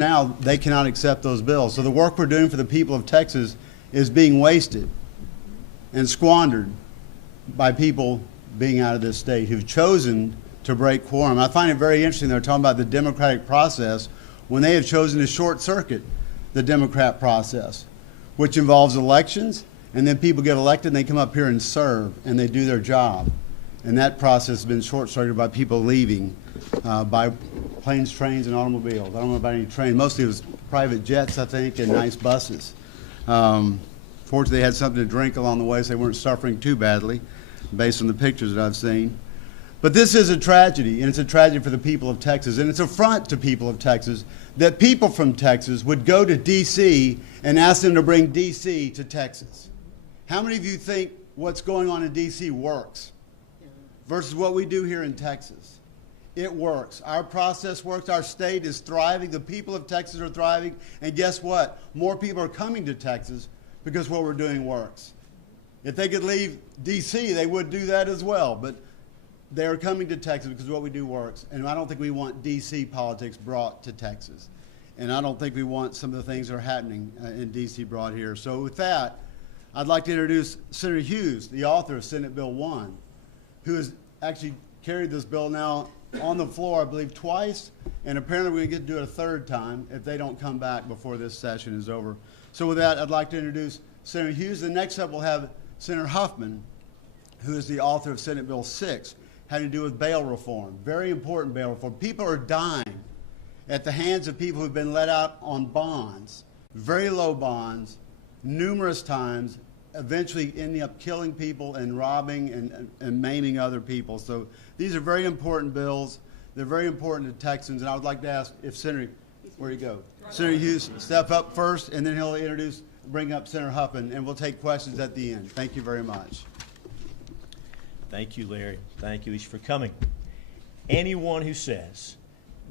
now they cannot accept those bills. So the work we're doing for the people of Texas is being wasted and squandered by people being out of this state who've chosen to break quorum. I find it very interesting they're talking about the democratic process when they have chosen to short circuit the Democrat process, which involves elections, and then people get elected and they come up here and serve and they do their job. And that process has been short-circuited by people leaving by planes, trains, and automobiles. I don't know about any train. Mostly it was private jets, I think, and nice buses. Fortunately, they had something to drink along the way, so they weren't suffering too badly, based on the pictures that I've seen. But this is a tragedy, and it's a tragedy for the people of Texas, and it's an affront to people of Texas that people from Texas would go to D.C. and ask them to bring D.C. to Texas. How many of you think what's going on in D.C. works versus what we do here in Texas? It works. Our process works. Our state is thriving. The people of Texas are thriving. And guess what? More people are coming to Texas because what we're doing works. If they could leave D.C., they would do that as well. But they are coming to Texas because what we do works. And I don't think we want D.C. politics brought to Texas. And I don't think we want some of the things that are happening in D.C. brought here. So with that, I'd like to introduce Senator Hughes, the author of Senate Bill 1, who has actually carried this bill now on the floor, I believe, twice, and apparently we're going to get to do it a third time if they don't come back before this session is over. So with that, I'd like to introduce Senator Hughes. The next up we'll have Senator Huffman, who is the author of Senate Bill 6, having to do with bail reform. Very important bail reform. People are dying at the hands of people who've been let out on bonds, very low bonds, numerous times, eventually ending up killing people and robbing and maiming other people. So these are very important bills. They're very important to Texans. And I would like to ask if Senator, where you go? Senator Hughes, step up first, and then he'll bring up Senator Huffman, and we'll take questions at the end. Thank you very much. Thank you, Larry. Thank you each for coming. Anyone who says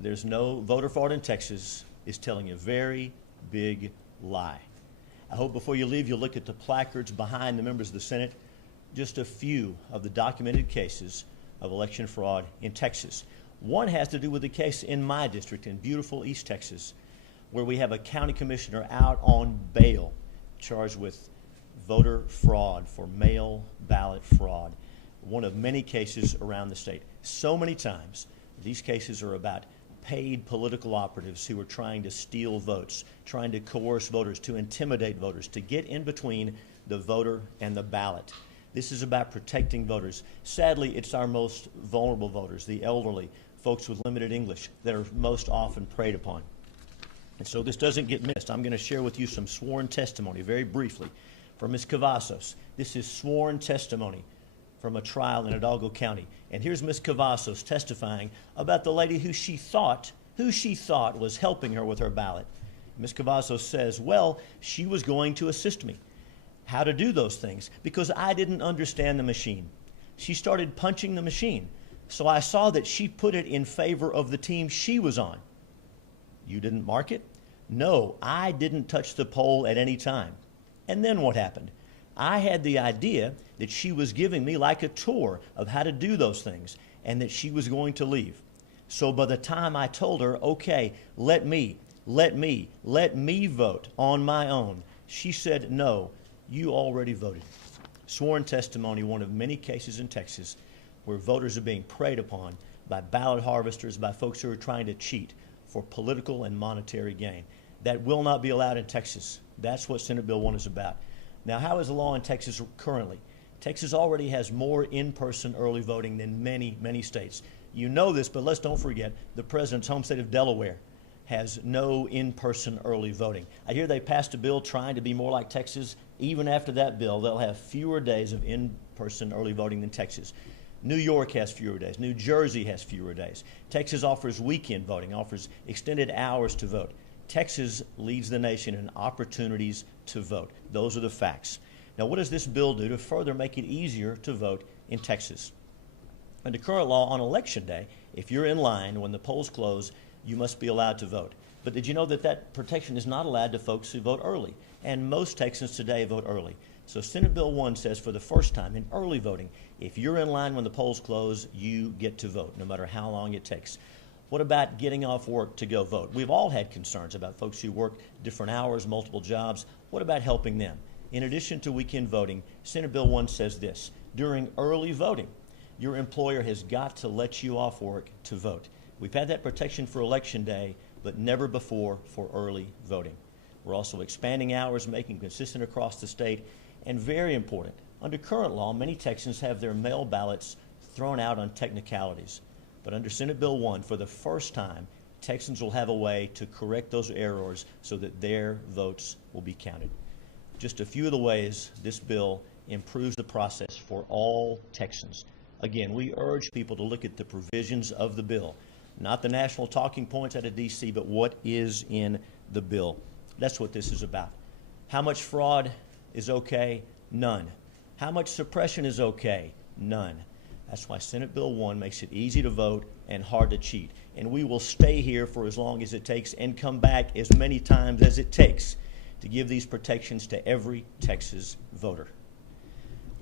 there's no voter fraud in Texas is telling a very big lie. I hope before you leave, you'll look at the placards behind the members of the Senate, just a few of the documented cases of election fraud in Texas. One has to do with the case in my district in beautiful East Texas, where we have a county commissioner out on bail charged with voter fraud for mail ballot fraud. One of many cases around the state. So many times, these cases are about paid political operatives who are trying to steal votes, trying to coerce voters, to intimidate voters, to get in between the voter and the ballot. This is about protecting voters. Sadly, it's our most vulnerable voters, the elderly, folks with limited English, that are most often preyed upon. And so this doesn't get missed. I'm going to share with you some sworn testimony very briefly from Ms. Cavazos. This is sworn testimony from a trial in Hidalgo County. And here's Ms. Cavazos testifying about the lady who she thought was helping her with her ballot. Ms. Cavazos says, well, she was going to assist me. How to do those things? Because I didn't understand the machine. She started punching the machine. So I saw that she put it in favor of the team she was on. You didn't mark it? No, I didn't touch the poll at any time. And then what happened? I had the idea that she was giving me like a tour of how to do those things and that she was going to leave. So by the time I told her, okay, let me vote on my own, she said, no, you already voted. Sworn testimony, one of many cases in Texas where voters are being preyed upon by ballot harvesters, by folks who are trying to cheat for political and monetary gain. That will not be allowed in Texas. That's what Senate Bill 1 is about. Now, how is the law in Texas currently? Texas already has more in-person early voting than many, many states. You know this, but let's don't forget the president's home state of Delaware has no in-person early voting. I hear they passed a bill trying to be more like Texas. Even after that bill, they'll have fewer days of in-person early voting than Texas. New York has fewer days. New Jersey has fewer days. Texas offers weekend voting, offers extended hours to vote. Texas leads the nation in opportunities to vote. Those are the facts. Now, what does this bill do to further make it easier to vote in Texas? Under current law, on Election Day, if you're in line when the polls close, you must be allowed to vote. But did you know that that protection is not allowed to folks who vote early? And most Texans today vote early. So Senate Bill 1 says for the first time in early voting, if you're in line when the polls close, you get to vote, no matter how long it takes. What about getting off work to go vote? We've all had concerns about folks who work different hours, multiple jobs. What about helping them? In addition to weekend voting, Senate Bill 1 says this: during early voting, your employer has got to let you off work to vote. We've had that protection for Election Day, but never before for early voting. We're also expanding hours, making consistent across the state, and very important, under current law, many Texans have their mail ballots thrown out on technicalities. But under Senate Bill 1, for the first time, Texans will have a way to correct those errors so that their votes will be counted. Just a few of the ways this bill improves the process for all Texans. Again, we urge people to look at the provisions of the bill, not the national talking points out of D.C., but what is in the bill. That's what this is about. How much fraud is okay? None. How much suppression is okay? None. That's why Senate Bill 1 makes it easy to vote and hard to cheat. And we will stay here for as long as it takes and come back as many times as it takes to give these protections to every Texas voter.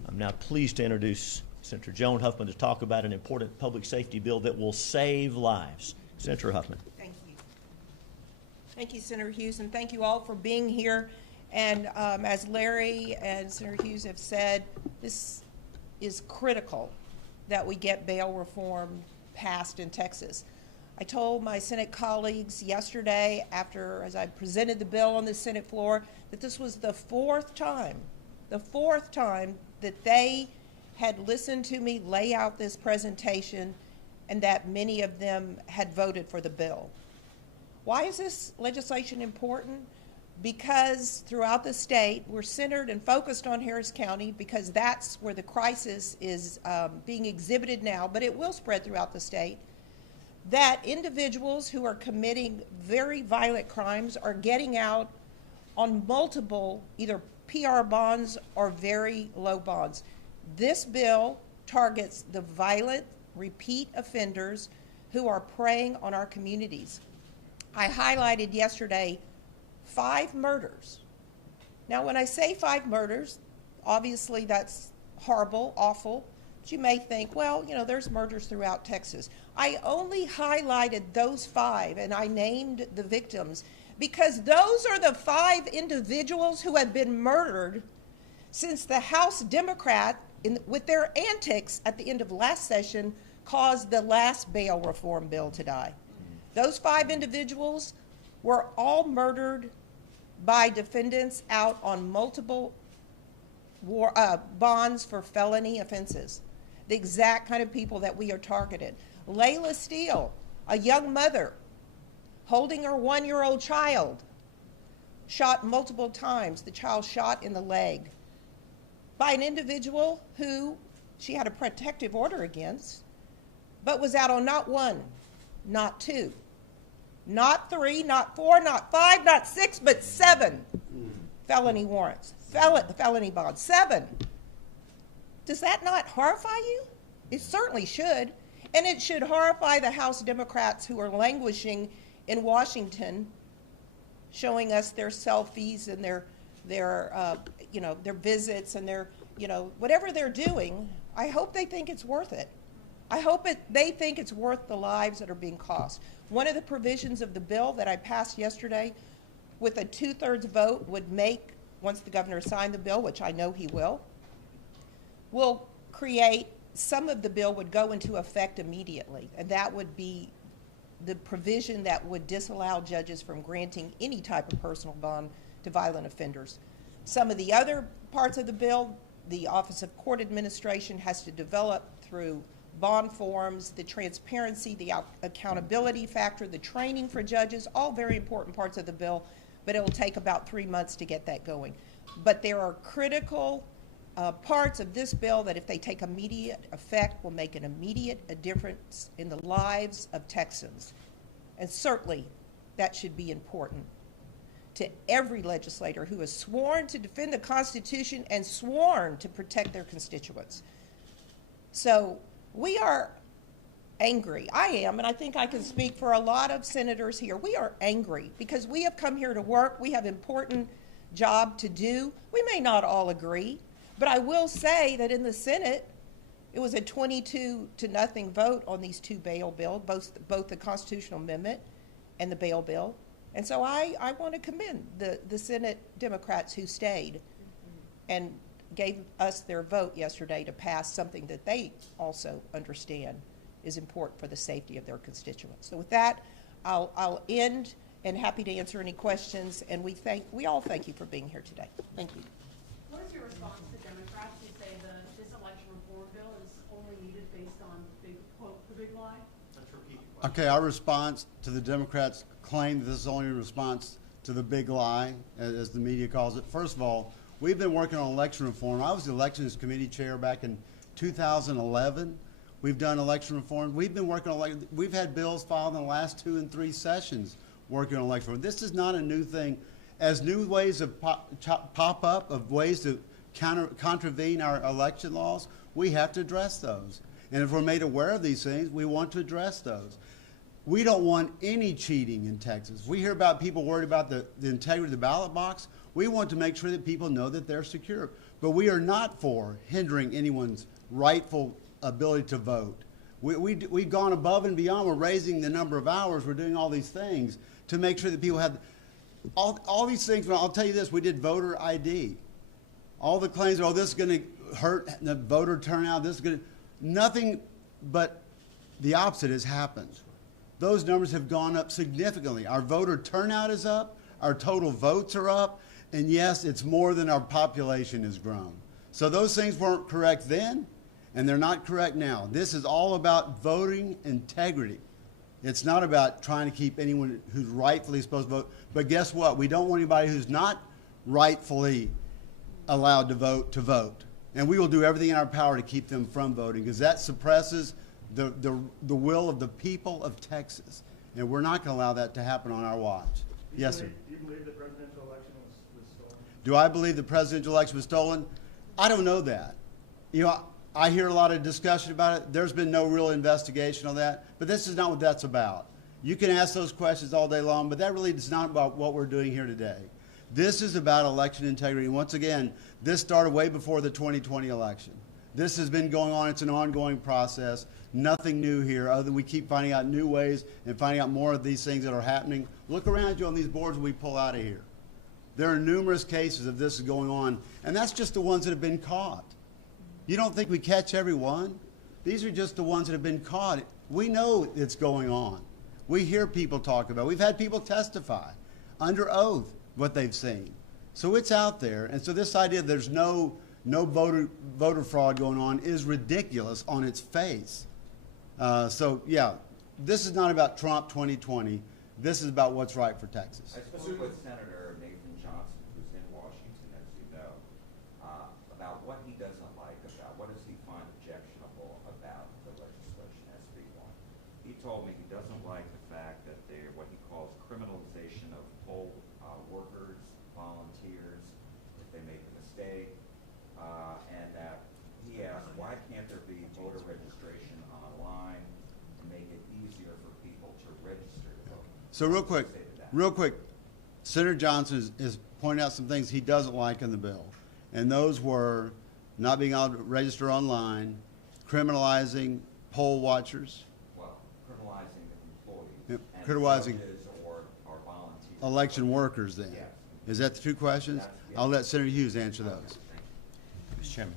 I'm now pleased to introduce Senator Joan Huffman to talk about an important public safety bill that will save lives. Senator Huffman. Thank you. Thank you, Senator Hughes, and thank you all for being here. And as Larry and Senator Hughes have said, this is critical that we get bail reform passed in Texas. I told my Senate colleagues yesterday, as I presented the bill on the Senate floor, that this was the fourth time that they had listened to me lay out this presentation and that many of them had voted for the bill. Why is this legislation important? Because throughout the state, we're centered and focused on Harris County because that's where the crisis is being exhibited now, but it will spread throughout the state, that individuals who are committing very violent crimes are getting out on multiple either PR bonds or very low bonds. This bill targets the violent, repeat offenders who are preying on our communities. I highlighted yesterday 5 murders. Now, when I say 5 murders, obviously that's horrible, awful, but you may think, well, you know, there's murders throughout Texas. I only highlighted those 5 and I named the victims because those are the 5 individuals who have been murdered since the House Democrat, with their antics at the end of last session, caused the last bail reform bill to die. Those 5 individuals were all murdered by defendants out on multiple bonds for felony offenses. The exact kind of people that we are targeted. Layla Steele, a young mother holding her 1-year-old child, shot multiple times. The child shot in the leg by an individual who she had a protective order against, but was out on not 1, not 2, not 3, not 4, not 5, not 6, but 7 felony warrants, felony bonds, 7. Does that not horrify you? It certainly should. And it should horrify the House Democrats who are languishing in Washington, showing us their selfies and their visits and their, whatever they're doing. I hope they think it's worth it. I hope they think it's worth the lives that are being cost. One of the provisions of the bill that I passed yesterday with a 2/3 vote would make, once the governor signed the bill, which I know he will create, some of the bill would go into effect immediately, and that would be the provision that would disallow judges from granting any type of personal bond to violent offenders. Some of the other parts of the bill, the Office of Court Administration has to develop through bond forms, the transparency, the accountability factor, the training for judges, all very important parts of the bill, but it will take about 3 months to get that going. But there are critical parts of this bill that if they take immediate effect will make an immediate difference in the lives of Texans. And certainly that should be important to every legislator who has sworn to defend the Constitution and sworn to protect their constituents. So we are angry. I am, and I think I can speak for a lot of senators here. We are angry because we have come here to work. We have an important job to do. We may not all agree, but I will say that in the Senate, It was a 22-0 vote on these two bail bills, both the constitutional amendment and the bail bill. And so I want to commend the Senate Democrats who stayed and gave us their vote yesterday to pass something that they also understand is important for the safety of their constituents. So with that, I'll end, and happy to answer any questions. And we all thank you for being here today. Thank you. What is your response to Democrats who say this election reform bill is only needed based on the big lie? Okay, our response to the Democrats' claim that this is only a response to the big lie, as the media calls it. First of all, we've been working on election reform. I was the Elections Committee chair back in 2011. We've done election reform. We've been working on we've had bills filed in the last 2 and 3 sessions working on election reform. This is not a new thing. As new ways of pop up, of ways to contravene our election laws, we have to address those. And if we're made aware of these things, we want to address those. We don't want any cheating in Texas. We hear about people worried about the integrity of the ballot box. We want to make sure that people know that they're secure. But we are not for hindering anyone's rightful ability to vote. We've gone above and beyond. We're raising the number of hours. We're doing all these things to make sure that people have all these things. Well, I'll tell you this, we did voter ID. All the claims, oh, this is going to hurt the voter turnout. This is going to, nothing but the opposite has happened. Those numbers have gone up significantly. Our voter turnout is up. Our total votes are up. And yes, it's more than our population has grown. So those things weren't correct then, and they're not correct now. This is all about voting integrity. It's not about trying to keep anyone who's rightfully supposed to vote. But guess what? We don't want anybody who's not rightfully allowed to vote. And we will do everything in our power to keep them from voting, because that suppresses the will of the people of Texas. And we're not going to allow that to happen on our watch. Yes, sir. Do you believe the presidential election was stolen? Do I believe the presidential election was stolen? I don't know that. You know, I hear a lot of discussion about it. There's been no real investigation on that. But this is not what that's about. You can ask those questions all day long, but that really is not about what we're doing here today. This is about election integrity. And once again, this started way before the 2020 election. This has been going on. It's an ongoing process. Nothing new here, other than we keep finding out new ways and finding out more of these things that are happening. Look around you on these boards we pull out of here. There are numerous cases of this going on, and that's just the ones that have been caught. You don't think we catch everyone? These are just the ones that have been caught. We know it's going on. We hear people talk about it. We've had people testify under oath what they've seen. So it's out there. And so this idea that there's no voter fraud going on is ridiculous on its face. So, yeah, this is not about Trump 2020. This is about what's right for Texas. I spoke with Senator Nathan Johnson, who's in Washington, as you know, about what he doesn't like about, what does he find objectionable about the legislation, SB 1. He told me he doesn't like the fact that they're what he calls criminalization of poll workers, volunteers, if they make a mistake, and that he asked, why can't there be voter registration online to make it easier for people to register to vote? So real quick, Senator Johnson is pointing out some things he doesn't like in the bill. And those were not being able to register online, criminalizing poll watchers. Well, criminalizing employees. Yep, and criminalizing judges or volunteers. election workers then. Yes. Is that the two questions? Yes. I'll let Senator Hughes answer those. Thank you. Mr. Chairman,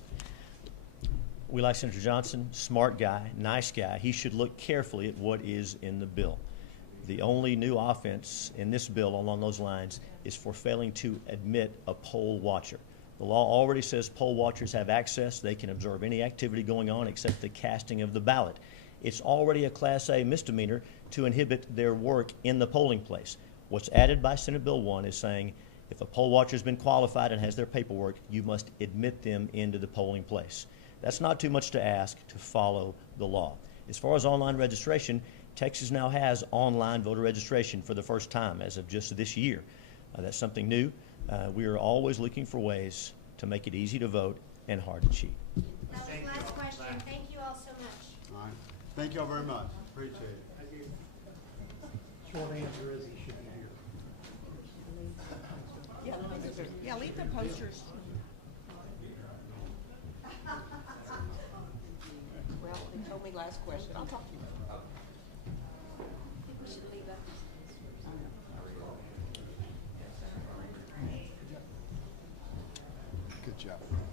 we like Senator Johnson, smart guy, nice guy. He should look carefully at what is in the bill. The only new offense in this bill along those lines is for failing to admit a poll watcher. The law already says poll watchers have access. They can observe any activity going on except the casting of the ballot. It's already a Class A misdemeanor to inhibit their work in the polling place. What's added by Senate Bill 1 is saying if a poll watcher has been qualified and has their paperwork, you must admit them into the polling place. That's not too much to ask to follow the law. As far as online registration, Texas now has online voter registration for the first time as of just this year. That's something new. We are always looking for ways to make it easy to vote and hard to cheat. That was the last question. Thank you all so much. All right. Thank you all very much. Appreciate it. Short answer is he should be here. Yeah, leave the posters. now. They told me last question. I'll talk to you later. I think we should leave up. Good job.